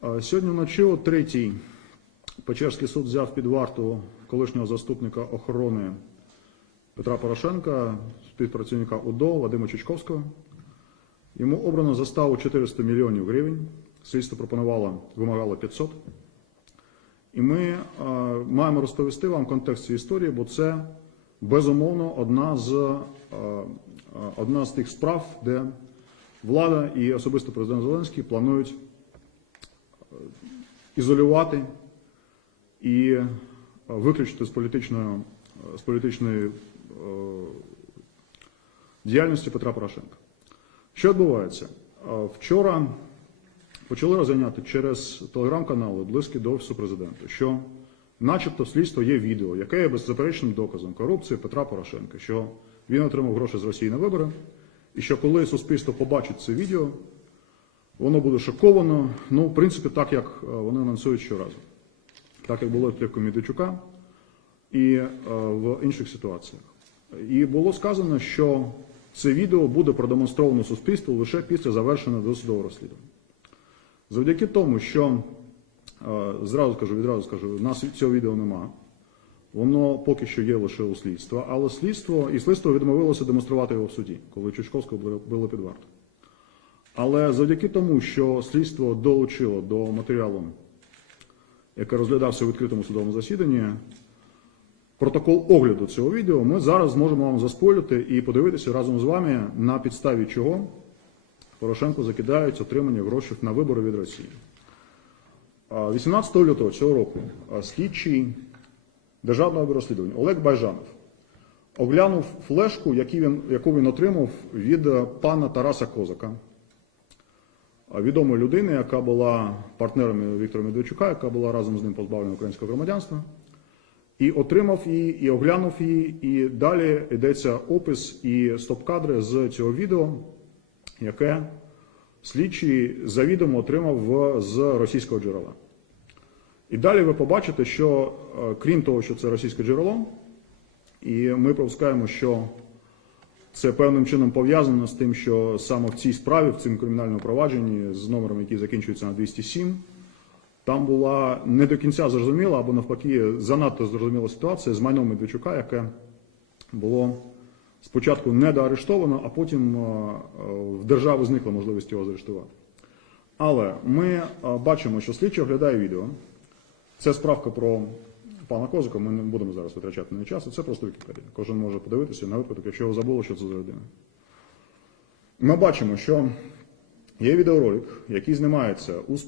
Сьогодні вночі о третій Печерський суд взяв під варту колишнього заступника охорони Петра Порошенка, співпрацівника УДО Вадима Чучковського. Йому обрано заставу 400 мільйонів гривень. Слідство пропонувало, вимагало 500. І ми е, маємо розповісти вам контекст цієї історії, бо це безумовно одна з, е, одна з тих справ, де влада і особисто президент Зеленський планують ізолювати і е, виключити з політичної, е, з політичної е, діяльності Петра Порошенка. Що відбувається? Вчора почали розганяти через телеграм-канали близькі до офісу президента, що, начебто, в слідство є відео, яке є беззаперечним доказом корупції Петра Порошенка, що він отримав гроші з Росії на вибори, і що коли суспільство побачить це відео, воно буде шоковано. Ну, в принципі, так як е, вони анонсують щоразу, так як було в плівку Медведчука і е, в інших ситуаціях. І було сказано, що це відео буде продемонстровано суспільству лише після завершення досудового розслідування. Завдяки тому, що е, зразу скажу, відразу скажу, у нас цього відео нема. Воно поки що є лише у слідства, але слідство і слідство відмовилося демонструвати його в суді, коли Чучковського було під вартою. Але завдяки тому, що слідство долучило до матеріалу, який розглядався у відкритому судовому засіданні, протокол огляду цього відео, ми зараз зможемо вам заспойлити і подивитися разом з вами, на підставі чого Порошенко закидають отримання грошей на вибори від Росії. 18 лютого цього року слідчий Державного бюро розслідувань Олег Байжанов оглянув флешку, яку він, отримав від е, пана Тараса Козака, відомої людини, яка була партнером Віктора Медведчука, яка була разом з ним позбавлена українського громадянства, і отримав її, і оглянув її, і далі йдеться опис і стоп-кадри з цього відео, яке слідчий завідомо отримав з російського джерела. І далі ви побачите, що е, крім того, що це російське джерело, і ми пропускаємо, що це певним чином пов'язано з тим, що саме в цій справі, в цьому кримінальному провадженні з номером, який закінчується на 207, там була не до кінця зрозуміла, або навпаки, занадто зрозуміла ситуація з майном Медведчука, яке було спочатку недоарештовано, а потім е, в держави зникла можливість його заарештувати. Але ми е, бачимо, що слідчий оглядає відео. Це справка про пана Козака, ми не будемо зараз витрачати на часу, це просто Вікіпедія. Кожен може подивитися на випадок, якщо його забуло, що це за людина. Ми бачимо, що є відеоролик, який знімається у